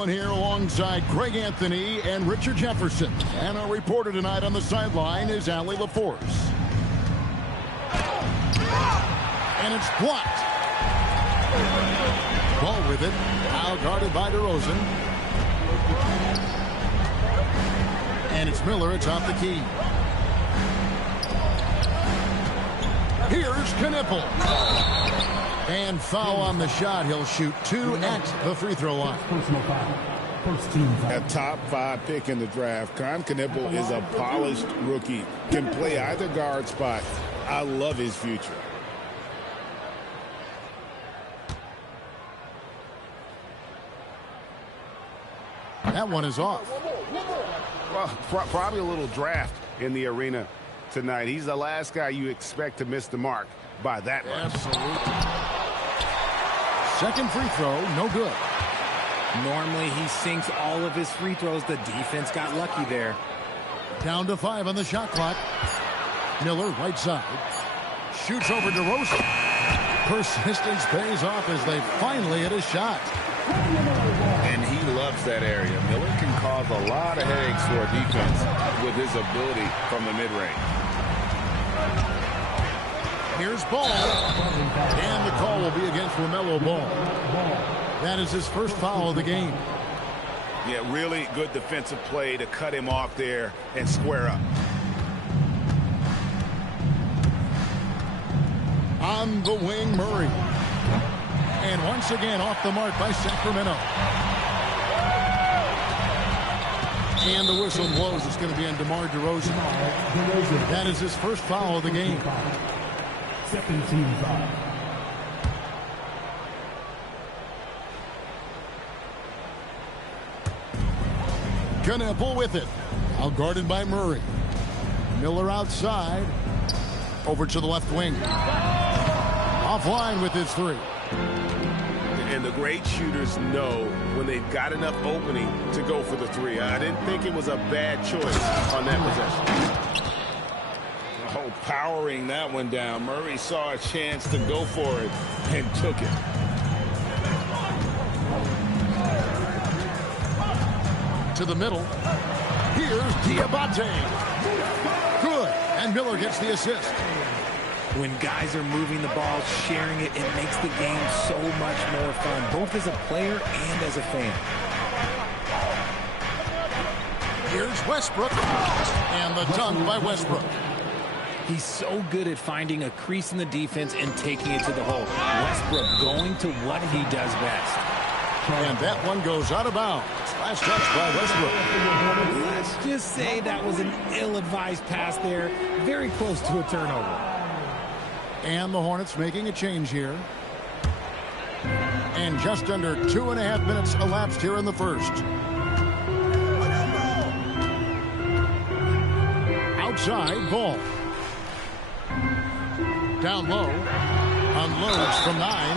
Allen here alongside Greg Anthony and Richard Jefferson. And our reporter tonight on the sideline is Allie LaForce. And it's blocked. Ball with it. Now guarded by DeRozan. And it's Miller atop the key. Here's Knippel. And foul on the shot. He'll shoot 2 at the free throw line. Personal foul. First team foul. A top 5 pick in the draft. Knippel is a polished rookie. Can play either guard spot. I love his future. That one is off. Well, probably a little draft in the arena tonight. He's the last guy you expect to miss the mark by that much. Absolutely. Second free throw, no good. Normally he sinks all of his free throws. The defense got lucky there. Down to 5 on the shot clock. Miller, right side. Shoots over DeRozan. Persistence pays off as they finally hit a shot. And he loves that area. Miller can cause a lot of headaches for a defense with his ability from the mid-range. Here's Ball. And the call will be against LaMelo Ball. That is his first foul of the game. Yeah, really good defensive play to cut him off there and square up. On the wing, Murray. And once again off the mark by Sacramento. And the whistle blows. It's going to be on DeMar DeRozan. That is his first foul of the game. Second team foul. Knippel with it. Out guarded by Murray. Miller outside. Over to the left wing. Offline with his 3. And the great shooters know when they've got enough opening to go for the 3. I didn't think it was a bad choice on that possession. Oh, powering that one down. Murray saw a chance to go for it and took it. To the middle. Here's Diabate. Good. And Miller gets the assist. When guys are moving the ball, sharing it, it makes the game so much more fun, both as a player and as a fan. Here's Westbrook. And the dunk by Westbrook. He's so good at finding a crease in the defense and taking it to the hole. Westbrook going to what he does best. And that one goes out of bounds. Last touch by Westbrook. Let's just say that was an ill-advised pass there. Very close to a turnover. And the Hornets making a change here. And just under 2.5 minutes elapsed here in the first. Outside, Ball. Down low. Unloads from 9.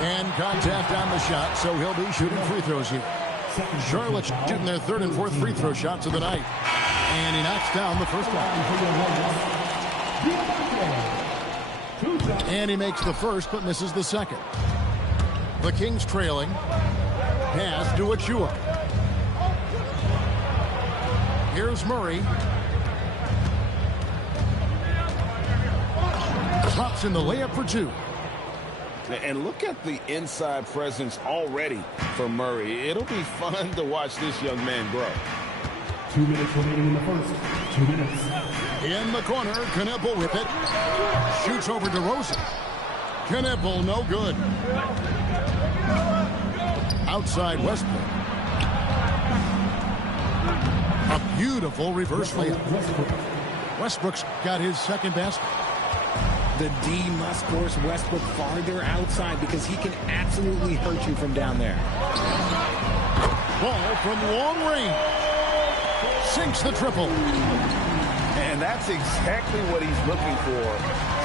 And contact on the shot, so he'll be shooting free throws here. Charlotte shooting their 3rd and 4th free throw shots of the night. And he knocks down the first one. And he makes the first, but misses the second. The Kings trailing. Pass to Achua. Here's Murray. Drops in the layup for 2. And look at the inside presence already for Murray. It'll be fun to watch this young man grow. 2 minutes remaining in the first. 2 minutes. In the corner, Knippel with it. Shoots over DeRozan. Knippel, no good. Outside Westbrook. A beautiful reverse layup. Westbrook's got his second basket. The D must force Westbrook farther outside because he can absolutely hurt you from down there. Ball from long range. Sinks the triple. And that's exactly what he's looking for,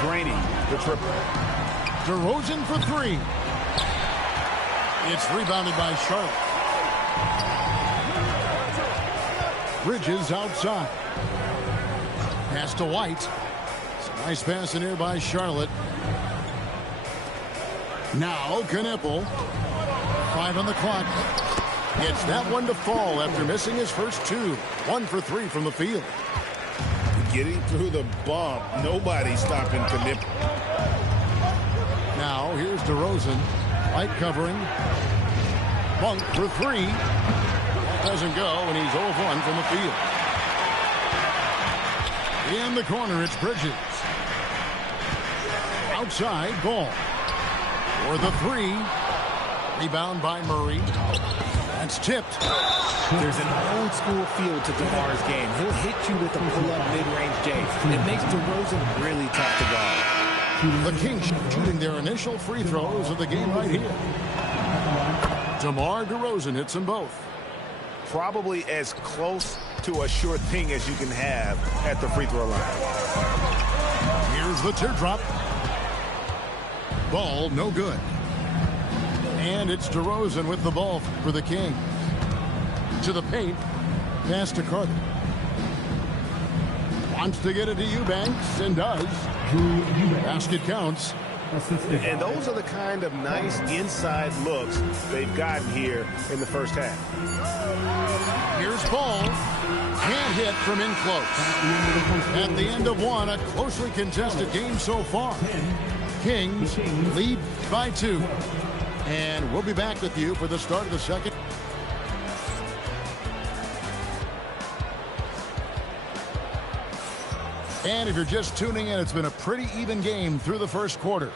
draining the triple. DeRozan for 3. It's rebounded by Charlotte. Bridges outside. Pass to White. Nice pass in here by Charlotte. Now Knippel. 5 on the clock. Gets that one to fall after missing his first two. 1 for 3 from the field. Getting through the bump. Nobody stopping to nip. Now here's DeRozan. Light covering. Bunk for 3. Doesn't go, and he's 0 of 1 from the field. In the corner, it's Bridges. Outside, Ball. For the 3. Rebound by Murray. That's tipped. There's an old-school feel to DeMar's game. He'll hit you with a pull-up mid-range J. It makes DeRozan really tough to guard. The Kings shooting their initial free throws of the game right here. DeMar DeRozan hits them both. Probably as close to a sure thing as you can have at the free throw line. Here's the teardrop. Ball no good. And it's DeRozan with the ball for the Kings. To the paint. Pass to Carter. Wants to get it to Eubanks and does. Basket counts. And those are the kind of nice inside looks they've gotten here in the first half. Here's Ball. Can't hit from in close. At the end of one, a closely contested game so far. Kings lead by 2. And we'll be back with you for the start of the second. And if you're just tuning in, it's been a pretty even game through the first quarter.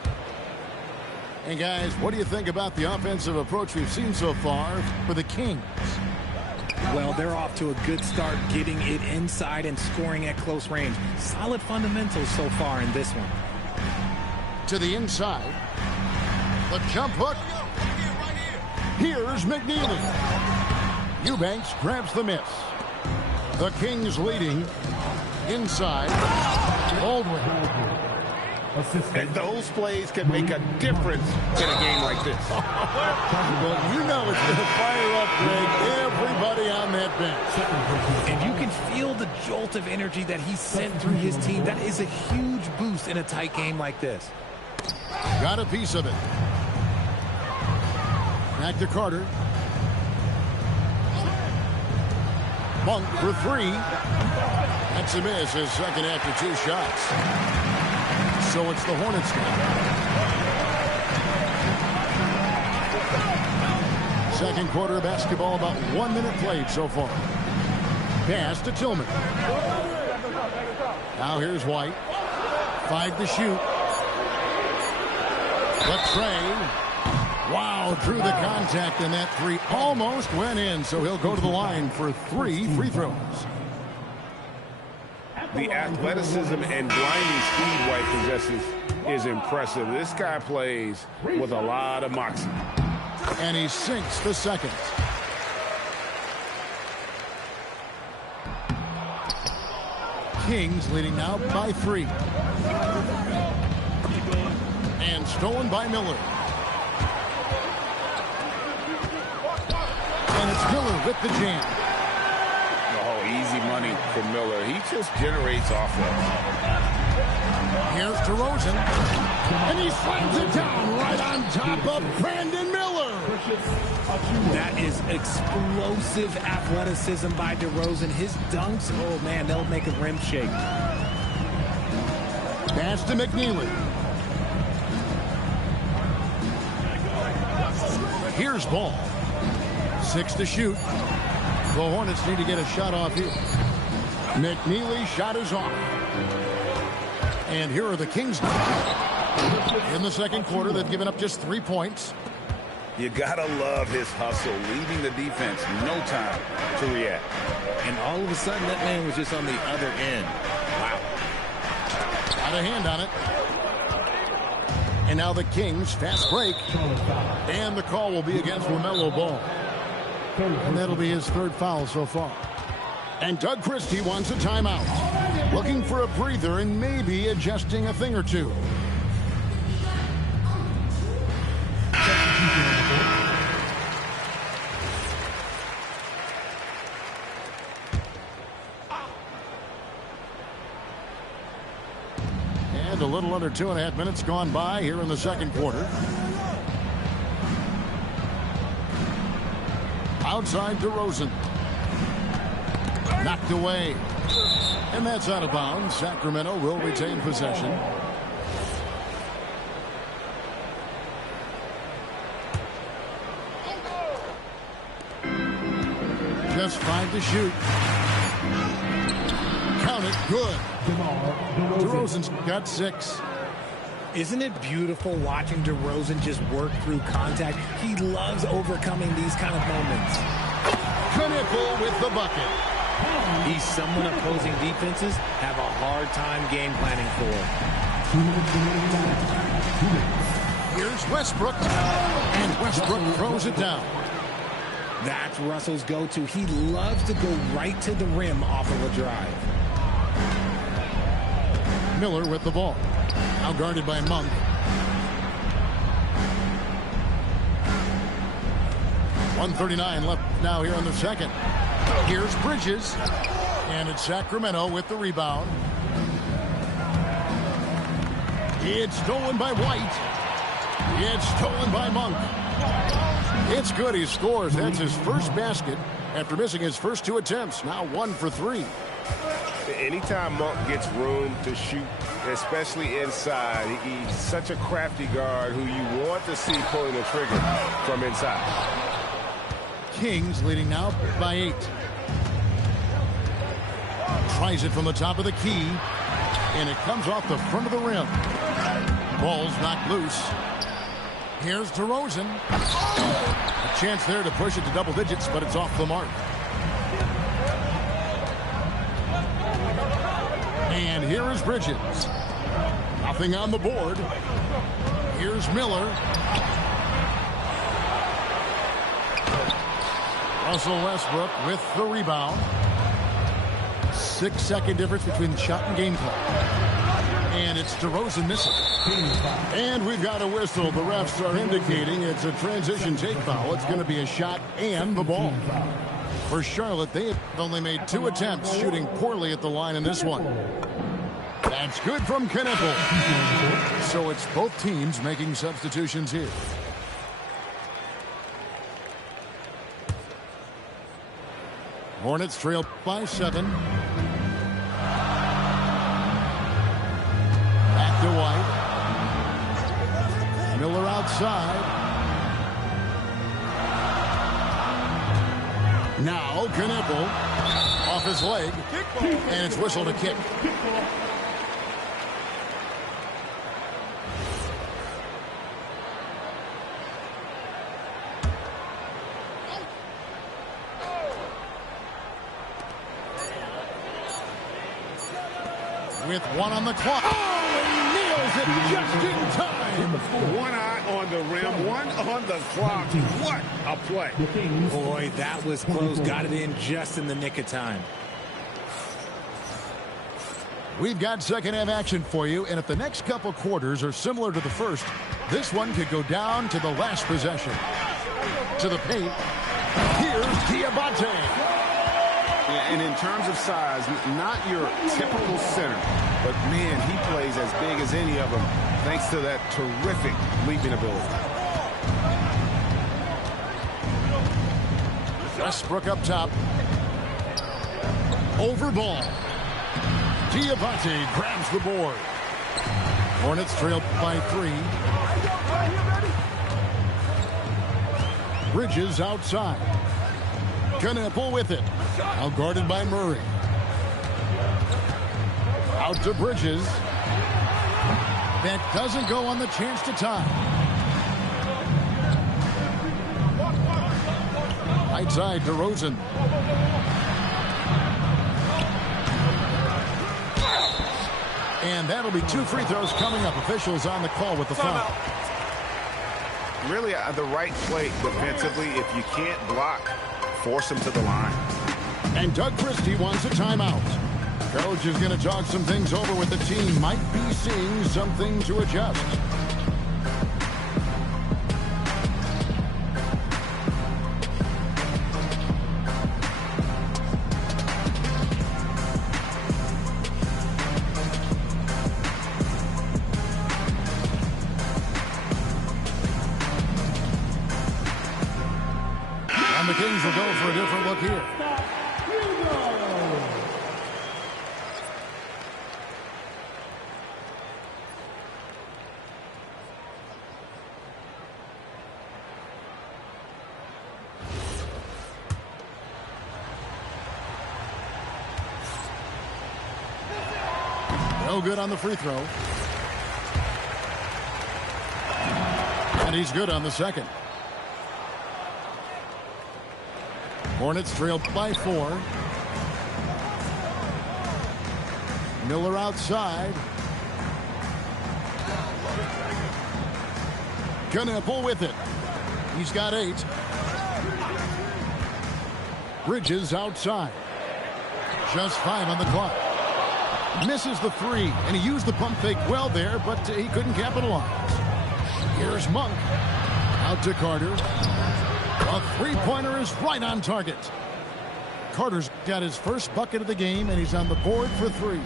And guys, what do you think about the offensive approach we've seen so far for the Kings? Well, they're off to a good start getting it inside and scoring at close range. Solid fundamentals so far in this one. To the inside. The jump hook. Here's McNeely. Eubanks grabs the miss. The Kings leading. Inside. Baldwin. And those plays can make a difference in a game like this. Well, you know it's going to fire up, Greg, everybody on that bench. And you can feel the jolt of energy that he sent through his team. That is a huge boost in a tight game like this. Got a piece of it. Back to Carter. Monk for 3. That's a miss, his second after 2 shots. So it's the Hornets game. Second quarter of basketball, about 1 minute played so far. Pass to Tillman. Now here's White. 5 to shoot. Latrey. Wow, through the contact, and that 3 almost went in, so he'll go to the line for 3 free throws. The athleticism and blinding speed White possesses is impressive. This guy plays with a lot of moxie. And he sinks the second. Kings leading now by 3. And stolen by Miller. And it's Miller with the jam. Oh, easy money for Miller. He just generates offense. Here's DeRozan. And he slams it down right on top of Brandon Miller. That is explosive athleticism by DeRozan. His dunks, oh man, they'll make a rim shake. Pass to McNeely. Here's Ball. 6 to shoot. The Hornets need to get a shot off here. McNeely shot is off. And here are the Kings. In the second quarter, they've given up just 3 points. You gotta love his hustle, leaving the defense no time to react. And all of a sudden, that man was just on the other end. Wow. Got a hand on it. And now the Kings, fast break. And the call will be against LaMelo Ball. And that'll be his 3rd foul so far. And Doug Christie wants a timeout. Looking for a breather and maybe adjusting a thing or two. And a little under 2.5 minutes gone by here in the second quarter. Outside DeRozan. Knocked away. And that's out of bounds. Sacramento will retain possession. Just 5 to shoot. Count it. Good. DeRozan's got 6. Isn't it beautiful watching DeRozan just work through contact? He loves overcoming these kind of moments. Knipple with the bucket. He's someone opposing defenses have a hard time game planning for. Here's Westbrook. And Westbrook throws it down. That's Russell's go-to. He loves to go right to the rim off of a drive. Miller with the ball. Now guarded by Monk. .139 left now here in the second. Here's Bridges. And it's Sacramento with the rebound. It's stolen by White. It's stolen by Monk. It's good. He scores. That's his first basket after missing his first 2 attempts. Now 1 for 3. Anytime Monk gets room to shoot, especially inside, he's such a crafty guard who you want to see pulling the trigger from inside. Kings leading now by 8. Tries it from the top of the key, and it comes off the front of the rim. Ball's knocked loose. Here's DeRozan. A chance there to push it to double digits, but it's off the mark. And here is Bridges. Nothing on the board. Here's Miller. Russell Westbrook with the rebound. 6-second difference between the shot and game clock. And it's DeRozan missing. And we've got a whistle. The refs are indicating it's a transition take foul. It's going to be a shot and the ball. For Charlotte, they have only made 2 attempts, shooting poorly at the line in this one. That's good from Knipple. So it's both teams making substitutions here. Hornets trail by 7. Back to White. Miller outside. Now Knipple off his leg. And it's whistled a kick. With 1 on the clock. Oh, and he nails it just in time. 1 eye on the rim, 1 on the clock. What a play. Boy, that was close. Got it in just in the nick of time. We've got second half action for you, and if the next couple quarters are similar to the first, this one could go down to the last possession. To the paint. Here's Diabate. And in terms of size, not your typical center, but man, he plays as big as any of them thanks to that terrific leaping ability. Westbrook up top. Over ball. Diabate grabs the board. Hornets trail by 3. Bridges outside. Knipple with it. Now guarded by Murray. Out to Bridges. That doesn't go on the chance to tie. Right side, DeRozan. And that'll be 2 free throws coming up. Officials on the call with the foul. Really, the right play defensively. If you can't block, force him to the line. And Doug Christie wants a timeout. Coach is going to talk some things over with the team. Might be seeing something to adjust. The Kings will go for a different look here. No good on the free throw. And he's good on the second. Hornets trail by 4. Miller outside. Knueppel with it. He's got 8. Bridges outside. Just 5 on the clock. Misses the 3, and he used the pump fake well there, but he couldn't capitalize. Here's Monk. Out to Carter. A three-pointer is right on target. Carter's got his first bucket of the game, and he's on the board for 3.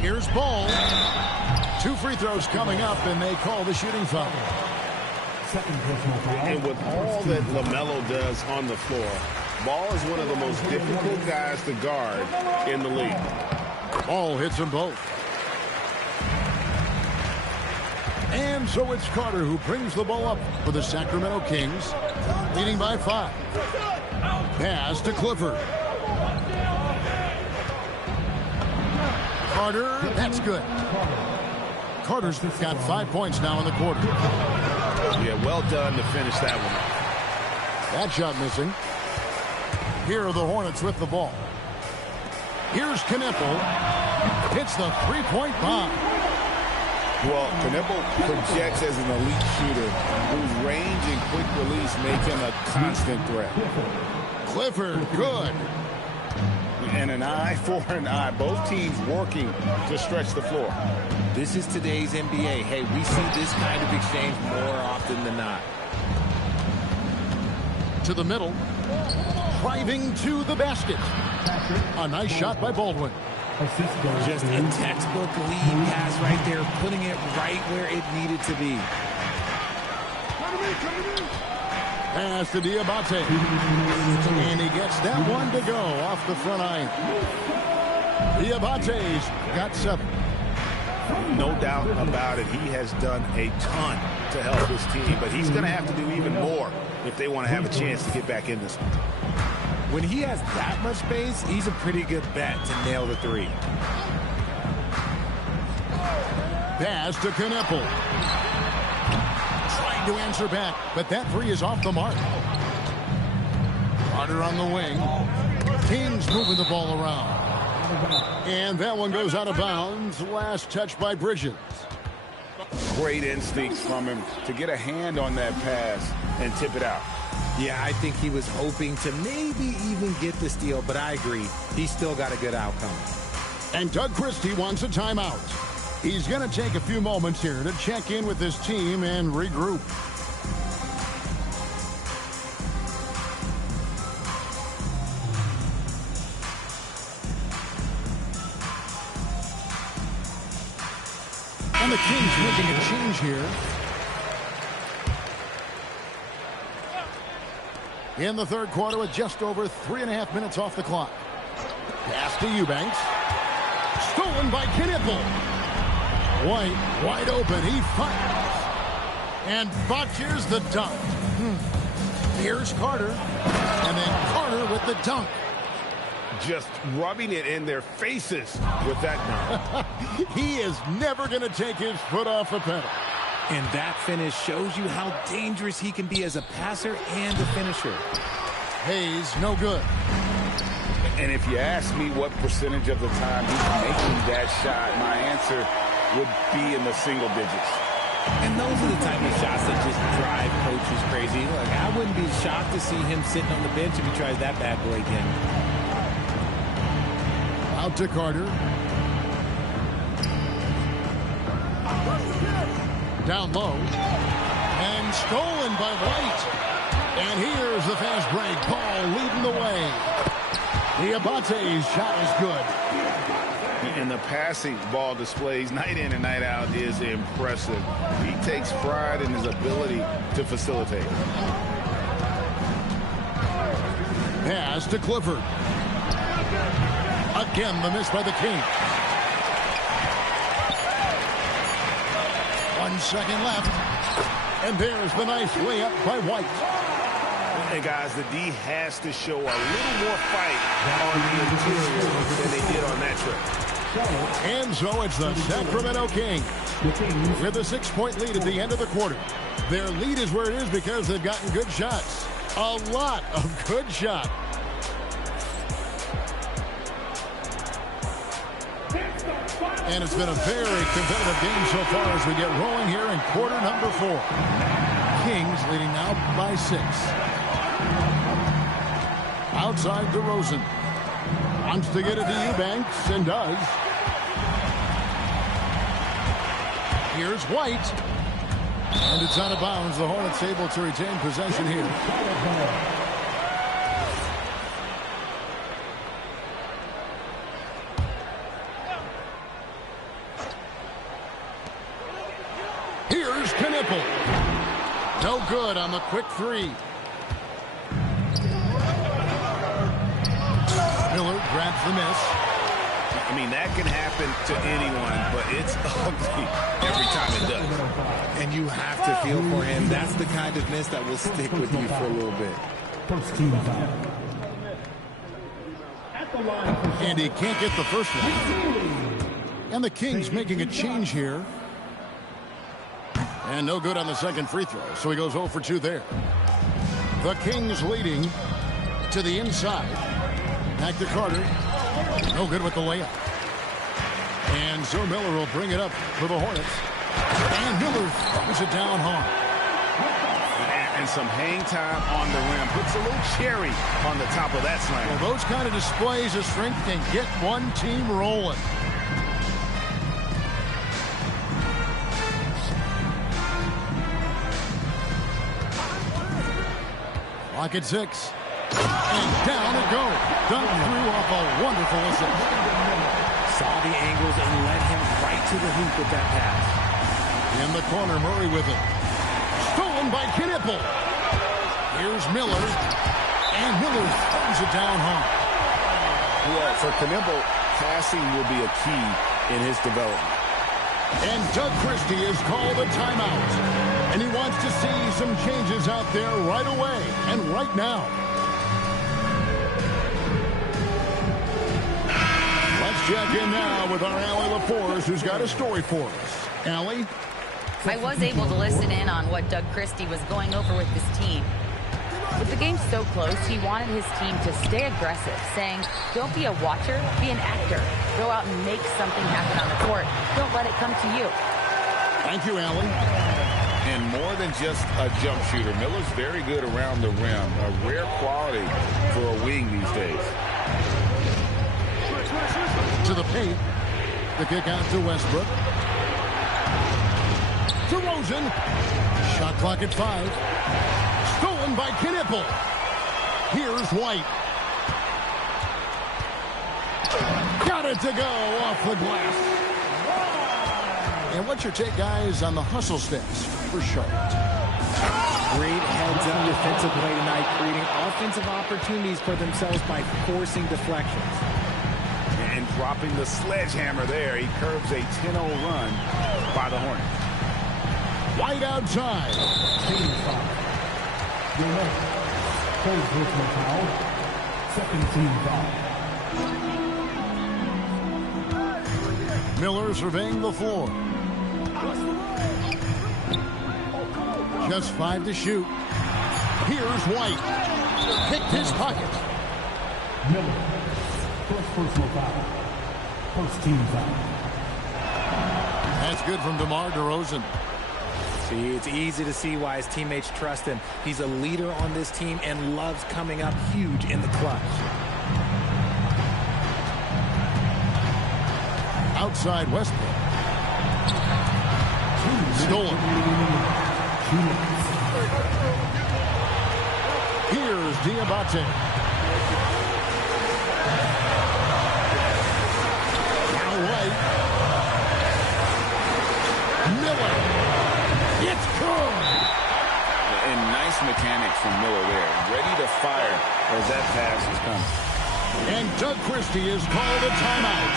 Here's Ball. 2 free throws coming up, and they call the shooting foul. And with all that LaMelo does on the floor, Ball is one of the most difficult guys to guard in the league. Ball hits them both. And so it's Carter who brings the ball up for the Sacramento Kings, leading by 5. Pass to Clifford. Carter, that's good. Carter's got 5 points now in the quarter. Yeah, well done to finish that one. That shot missing. Here are the Hornets with the ball. Here's Knueppel. Hits the three-point bomb. Well, Knueppel projects as an elite shooter whose range and quick release make him a constant threat. Clifford, good. And an eye for an eye. Both teams working to stretch the floor. This is today's NBA. Hey, we see this kind of exchange more often than not. To the middle. Driving to the basket. A nice shot by Baldwin. Just a textbook lead pass right there, putting it right where it needed to be. Pass to Diabate. And he gets that one to go off the front iron. Diabate's got 7. No doubt about it. He has done a ton to help his team, but he's going to have to do even more if they want to have a chance to get back in this one. When he has that much space, he's a pretty good bet to nail the 3. Pass to Knueppel. Trying to answer back, but that 3 is off the mark. Carter on the wing. Kings moving the ball around. And that one goes out of bounds. Last touch by Bridges. Great instincts from him to get a hand on that pass and tip it out. Yeah, I think he was hoping to maybe even get the steal, but I agree. He's still got a good outcome. And Doug Christie wants a timeout. He's going to take a few moments here to check in with his team and regroup. And the Kings making a change here. In the third quarter with just over 3.5 minutes off the clock. Pass to Eubanks. Stolen by Knueppel. White wide open. He fires. And botches the dunk. Here's Carter. And then Carter with the dunk. Just rubbing it in their faces with that dunk. He is never going to take his foot off the pedal. And that finish shows you how dangerous he can be as a passer and a finisher. Hayes, no good. And if you ask me what percentage of the time he's making that shot, my answer would be in the single digits. And those are the type of shots that just drive coaches crazy. Look, I wouldn't be shocked to see him sitting on the bench if he tries that bad boy again. Out to Carter. Down low. And stolen by White. And here's the fast break. Ball leading the way. Diabate's shot is good. And the passing ball displays night in and night out is impressive. He takes pride in his ability to facilitate. Pass to Clifford. Again, the miss by the Kings. 1 second left. And there's the nice layup by White. And guys, the D has to show a little more fight on the interior than they did on that trip. And so it's the Sacramento Kings with a 6-point lead at the end of the quarter. Their lead is where it is because they've gotten good shots. A lot of good shots. And it's been a very competitive game so far as we get rolling here in quarter number 4. Kings leading now by 6. Outside DeRozan. Wants to get it to Eubanks and does. Here's White. And it's out of bounds. The Hornets able to retain possession here. Here's Knipple. No good on the quick 3. Miller grabs the miss. I mean, that can happen to anyone, but it's ugly every time it does. And you have to feel for him. That's the kind of miss that will stick with you for a little bit. First team foul. And he can't get the first one. And the Kings making a change here. And no good on the second free throw, so he goes 0 for 2 there. The Kings leading to the inside. Back to Carter. No good with the layup. And so Miller will bring it up for the Hornets. And Miller throws it down hard. And some hang time on the rim. Puts a little cherry on the top of that slam. Well, those kind of displays of strength can get one team rolling. Clock at 6. And down it goes. Dunked through off a wonderful assist. Saw the angles and led him right to the hoop with that pass. In the corner, Murray with it. Stolen by Knipple. Here's Miller. And Miller throws it down hard. Well, for Knipple, passing will be a key in his development. And Doug Christie has called a timeout. And he wants to see some changes out there right away and right now. Let's check in now with our Allie LaForce, who's got a story for us. Allie? I was able to listen in on what Doug Christie was going over with this team. With the game so close, he wanted his team to stay aggressive, saying, don't be a watcher, be an actor. Go out and make something happen on the court. Don't let it come to you. Thank you, Allie. And more than just a jump shooter, Miller's very good around the rim. A rare quality for a wing these days. To the paint. The kick out to Westbrook. DeRozan. Shot clock at 5. Stolen by Knipple. Here's White. Got it to go off the glass. And what's your take, guys, on the hustle stats for Charlotte? Great heads-up defensive play tonight, creating offensive opportunities for themselves by forcing deflections. And dropping the sledgehammer there, he curbs a 10-0 run by the Hornets. White outside. Team foul. Your next. Third personal foul. Second team foul. Miller surveying the floor. Just 5 to shoot. Here's White. Picked his pocket. Miller. First personal foul. First team foul. That's good from DeMar DeRozan. See, it's easy to see why his teammates trust him. He's a leader on this team and loves coming up huge in the clutch. Outside Westbrook. Stolen. Here's Diabate. Now right. Miller. It's good. And nice mechanics from Miller there. Ready to fire as that pass is coming. And Doug Christie is called a timeout.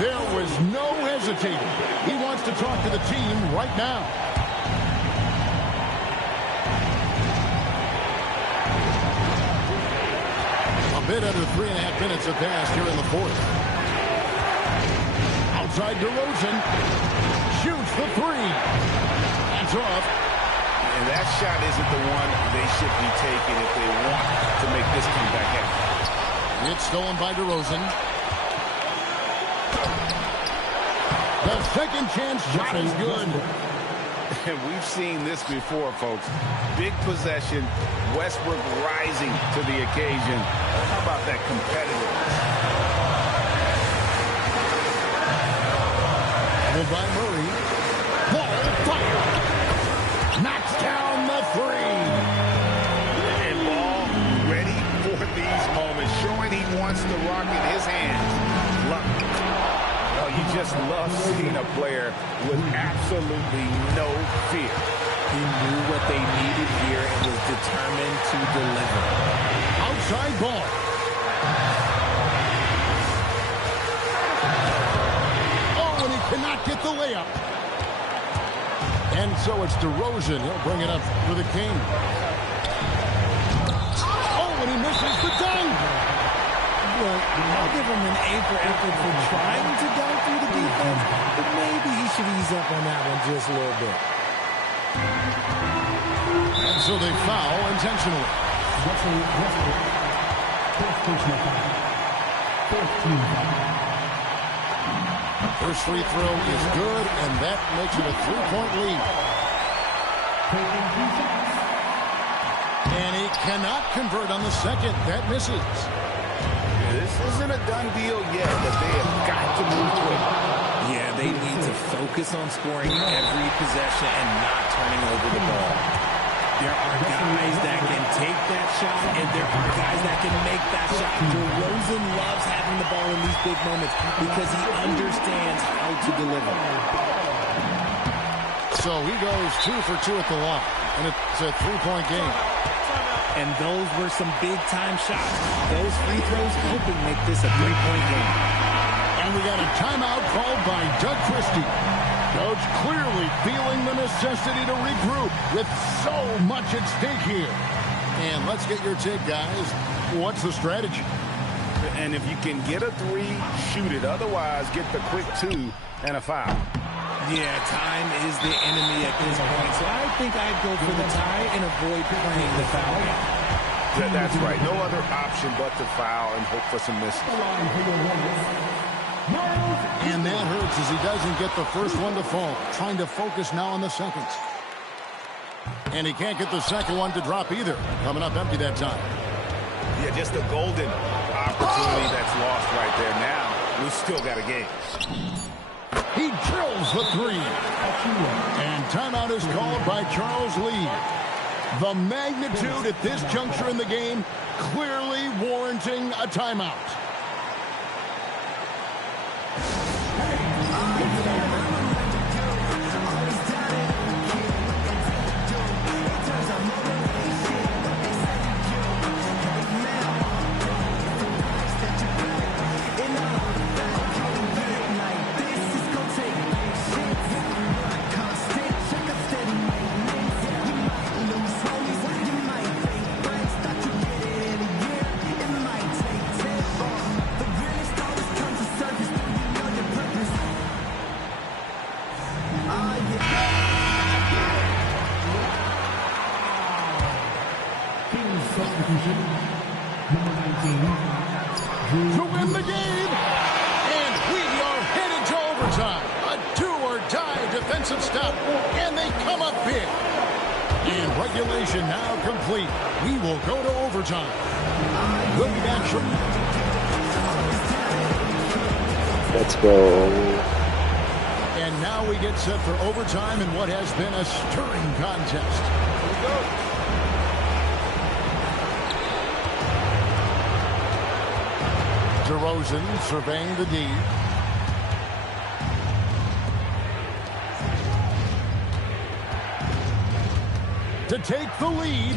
There was no hesitating. He wants to talk to the team right now. A bit under 3.5 minutes have passed here in the fourth. Outside DeRozan. Shoots the three. That's off. And that shot isn't the one they should be taking if they want to make this comeback happen. It's stolen by DeRozan. The second chance shot is good. And we've seen this before, folks. Big possession, Westbrook rising to the occasion. How about that competitiveness? By Murray. Ball fired. Knocks down the three. And Ball ready for these moments, showing he wants the rock in his hands. Luck. Oh, you just love seeing a player with absolutely no fear. He knew what they needed here and was determined to deliver. Outside ball. Oh, and he cannot get the layup. And so it's DeRozan. He'll bring it up for the King. Oh, and he misses the dunk. Well, I'll give him an A for effort for trying to dunk through the defense, but maybe he should ease up on that one just a little bit. And so they foul intentionally. First free throw is good, and that makes it a 3-point lead. And he cannot convert on the second. That misses. This isn't a done deal yet, but they have got to move quick. Yeah, they need to focus on scoring every possession and not turning over the ball. There are guys that can take that shot, and there are guys that can make that shot. DeRozan loves having the ball in these big moments because he understands how to deliver. So he goes 2 for 2 at the line, and it's a 3-point game. And those were some big-time shots. Those free throws helping make this a 3-point game. And we got a timeout called by Doug Christie. Coach clearly feeling the necessity to regroup with so much at stake here. And let's get your take, guys. What's the strategy? And if you can get a three, shoot it. Otherwise, get the quick 2 and a foul. Yeah, time is the enemy at this point. So I think I'd go for the tie and avoid playing the foul. That's right. No other option but to foul and hope for some misses. And that hurts as he doesn't get the first one to fall. Trying to focus now on the seconds. And he can't get the second one to drop either. Coming up empty that time. Yeah, just a golden opportunity that's lost right there. Now, we've still got a game. He drills the three. And timeout is called by Charles Lee. The magnitude at this juncture in the game clearly warranting a timeout. To win the game, and we are headed to overtime. A do-or-die defensive stop, and they come up big. And regulation now complete. We will go to overtime. We'll be back shortly. Let's go. And now we get set for overtime in what has been a stirring contest. Here we go. DeRozan surveying the D. to take the lead.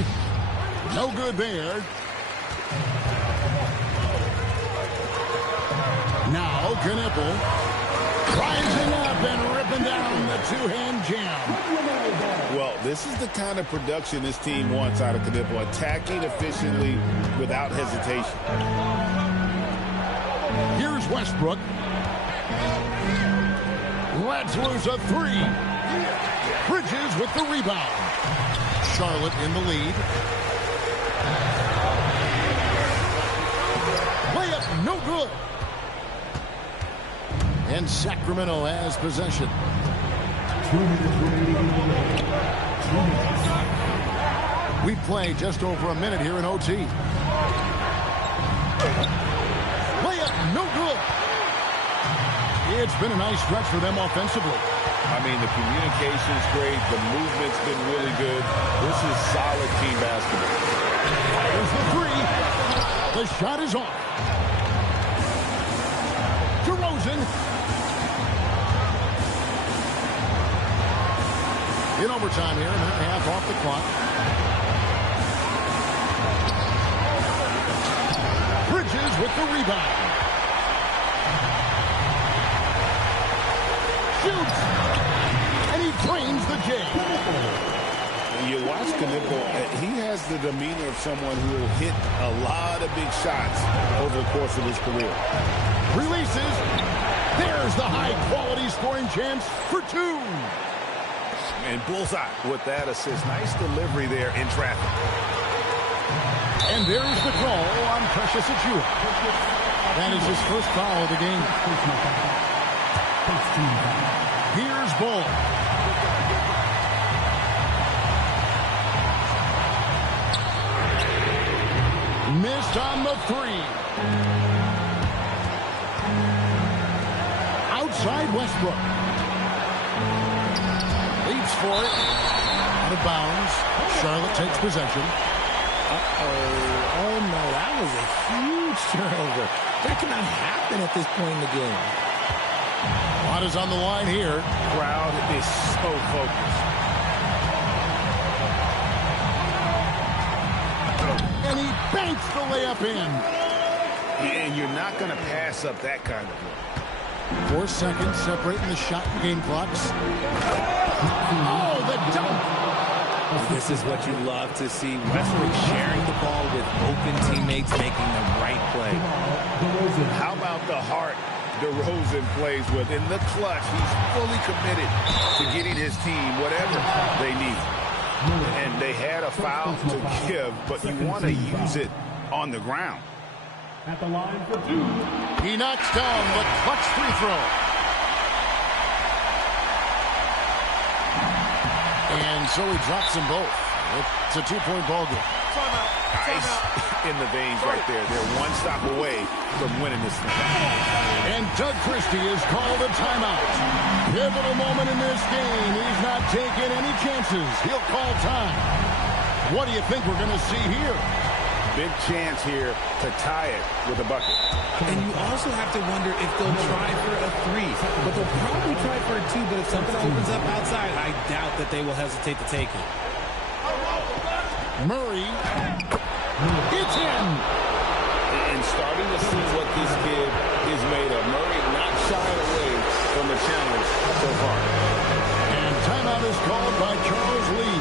No good there. Now Knipple rising up and ripping down the two-hand jam. Well, this is the kind of production this team wants out of Knipple, attacking efficiently without hesitation. Here's Westbrook. Lets loose a three. Bridges with the rebound. Charlotte in the lead. Layup no good. And Sacramento has possession. We play just over a minute here in OT. Layup no good. It's been a nice stretch for them offensively. I mean, the communication's great. The movement's been really good. This is solid team basketball. There's the three. The shot is off. DeRozan. In overtime here, a minute and a half off the clock. Bridges with the rebound. Shoots. And he drains the J. When you watch Knipple, he has the demeanor of someone who will hit a lot of big shots over the course of his career. Releases. There's the high-quality scoring chance for two. And bullseye with that assist. Nice delivery there in traffic. And there's the call on Precious Achiuwa. That is his first foul of the game. Here's Bull. Missed on the three. Outside Westbrook. Leaps for it. Out of bounds. Charlotte takes possession. Oh, no, that was a huge turnover. That cannot happen at this point in the game. Lot is on the line here. Crowd is so focused. And he banks the layup in. And you're not going to pass up that kind of look. 4 seconds separating the shot and game clocks. Oh, the dunk. This is what you love to see. Westbrook sharing the ball with open teammates, making the right play. How about the heart DeRozan plays with? In the clutch, he's fully committed to getting his team whatever they need. And they had a foul to give, but you want to use it on the ground. At the line for two. He knocks down the clutch free throw. And so he drops them both. It's a two-point ball game. Ice in the veins right there. They're one stop away from winning this thing. And Doug Christie has called a timeout. Pivotal moment in this game. He's not taking any chances. He'll call time. What do you think we're going to see here? Big chance here to tie it with a bucket. And you also have to wonder if they'll try for a three. But they'll probably try for a two. But if something opens up outside, I doubt that they will hesitate to take it. Murray. It's in. And starting to see what this kid is made of. Murray not shying away from the challenge so far. And timeout is called by Charles Lee.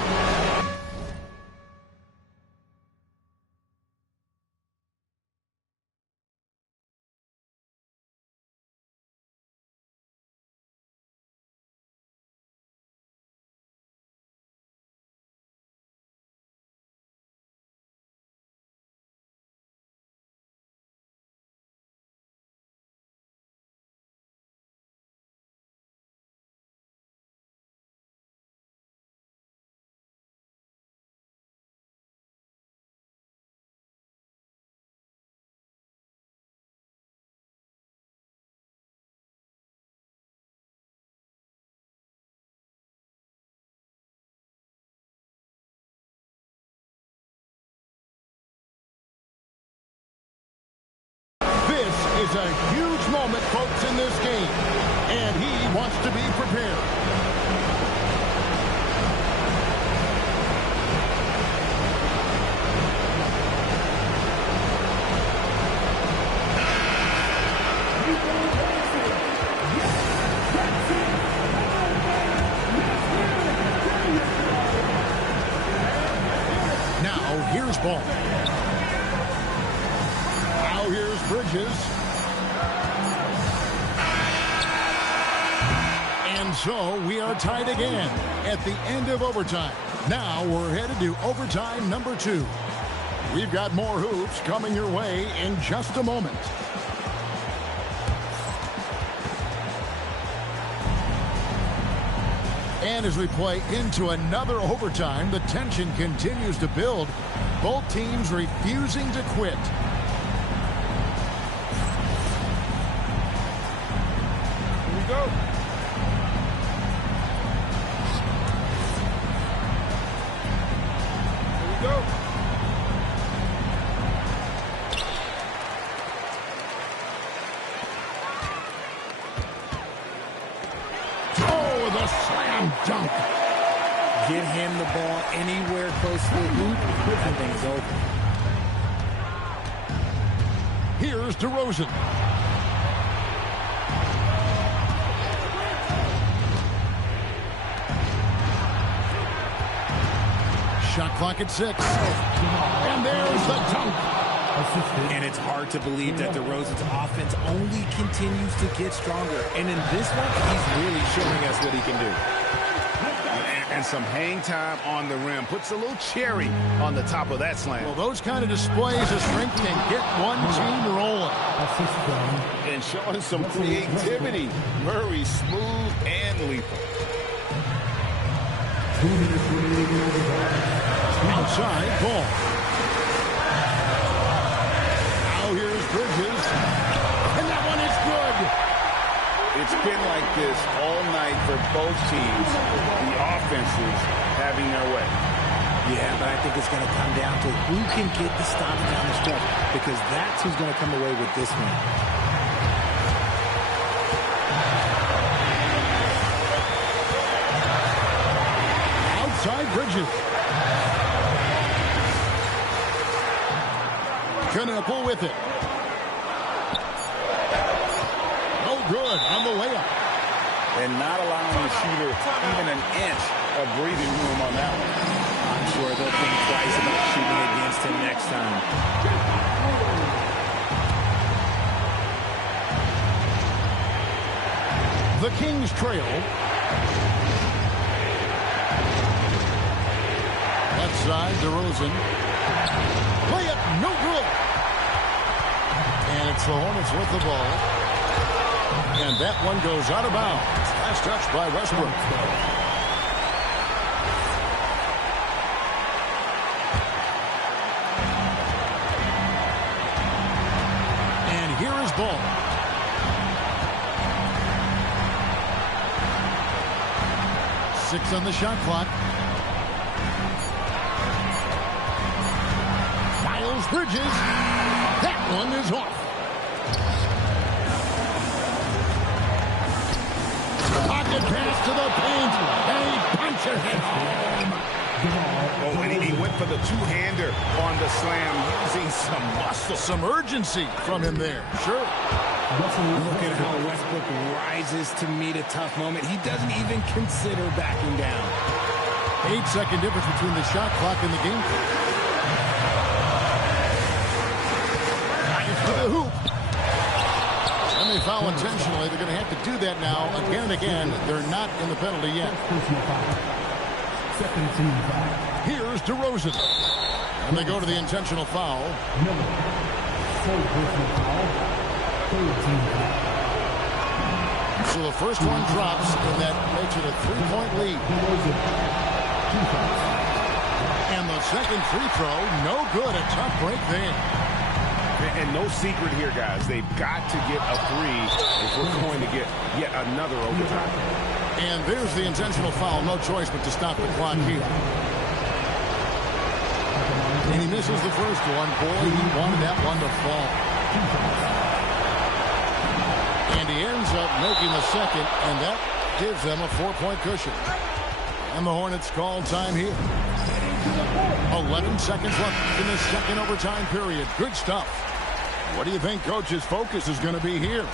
Is a huge moment, folks, in this game, and he wants to be prepared. Now here's Ball. Now here's Bridges. And so we are tied again at the end of overtime. Now we're headed to overtime number 2. We've got more hoops coming your way in just a moment. And as we play into another overtime, the tension continues to build. Both teams refusing to quit. Here we go. Here we go. Oh, the slam dunk. Get him the ball anywhere close to the hoop, and things over. Here's DeRozan. Shot clock at 6. And there's the dunk. And it's hard to believe that DeRozan's offense only continues to get stronger. And in this one, he's really showing us what he can do. And some hang time on the rim. Puts a little cherry on the top of that slam. Well, those kind of displays of strength can get one team rolling. And showing some creativity. Murray smooth and lethal. Outside, Ball. Now here's Bridges. And that one is good. It's been like this all night for both teams. The offenses having their way. Yeah, but I think it's going to come down to who can get the stops down the stretch, because that's who's going to come away with this one. Outside Bridges. Knuckle with it. No good on the layup. And not allowing the shooter even an inch of breathing room on that one. I'm sure they'll think twice about shooting against him next time. The Kings trail. Left side, DeRozan. Play it, no good. And it's the Hornets with the ball. And that one goes out of bounds. Last touch by Westbrook. And here is Ball. Six on the shot clock. Miles Bridges. That one is off. Pocket pass to the paint. And he punches it home. Oh, and he went for the two-hander on the slam, using some muscle. Some urgency from him there. Sure. Look at how Westbrook rises to meet a tough moment. He doesn't even consider backing down. 8-second difference between the shot clock and the game clock. To the hoop. And they foul intentionally. They're going to have to do that now again and again. They're not in the penalty yet. Here's DeRozan. And they go to the intentional foul. So the first one drops, and that makes it a 3-point lead. And the second free throw, no good. A tough break there. And no secret here, guys. They've got to get a three if we're going to get yet another overtime. And there's the intentional foul. No choice but to stop the clock here. And he misses the first one. Boy, he wanted that one to fall. And he ends up making the second, and that gives them a 4-point cushion. And the Hornets call time here. 11 seconds left in the second overtime period. Good stuff. What do you think Coach's focus is going to be here?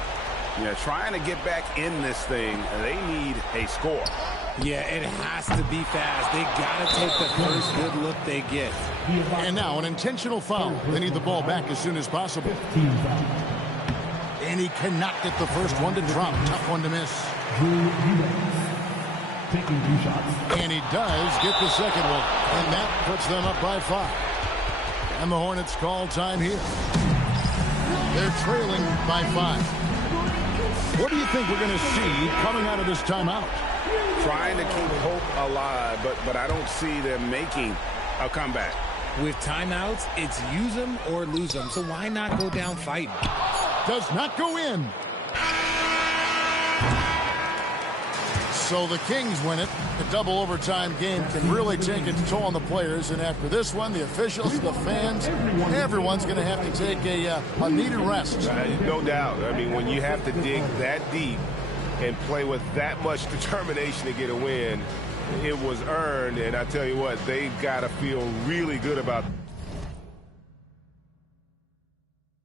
Yeah, trying to get back in this thing, they need a score. Yeah, it has to be fast. They got to take the first good look they get. And now an intentional foul. They need the ball back as soon as possible. And he cannot get the first one to drop. Tough one to miss. Taking 2 shots. And he does get the second one. And that puts them up by 5. And the Hornets call time here. They're trailing by 5. What do you think we're going to see coming out of this timeout? Trying to keep hope alive, but I don't see them making a comeback. With timeouts, it's use them or lose them. So why not go down fighting? Does not go in. So the Kings win it. The double overtime game can really take its toll on the players. And after this one, the officials, the fans, everyone's going to have to take a needed rest. No doubt. I mean, when you have to dig that deep and play with that much determination to get a win, it was earned. And I tell you what, they've got to feel really good about it.